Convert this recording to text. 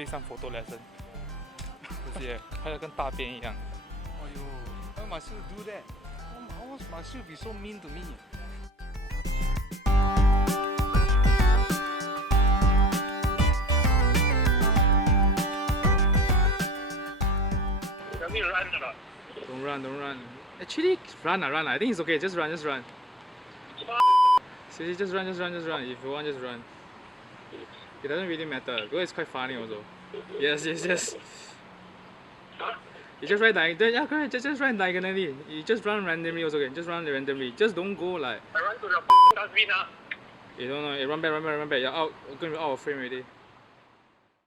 take some photo lesson. 这些拍得跟大便一样。Why must you do that? How must you be so mean to me? Don't run. Actually, run. I think it's okay. Just run. Seriously, just run. If you want, just run. It doesn't really matter because it's quite funny also. Yes. You just run diagonally. Yeah, correct. Just run diagonally. You just run randomly also okay. Just run randomly. Just don't go like. I run to the dustbin. You don't know. Run back. You're out. We're going to be out of frame already.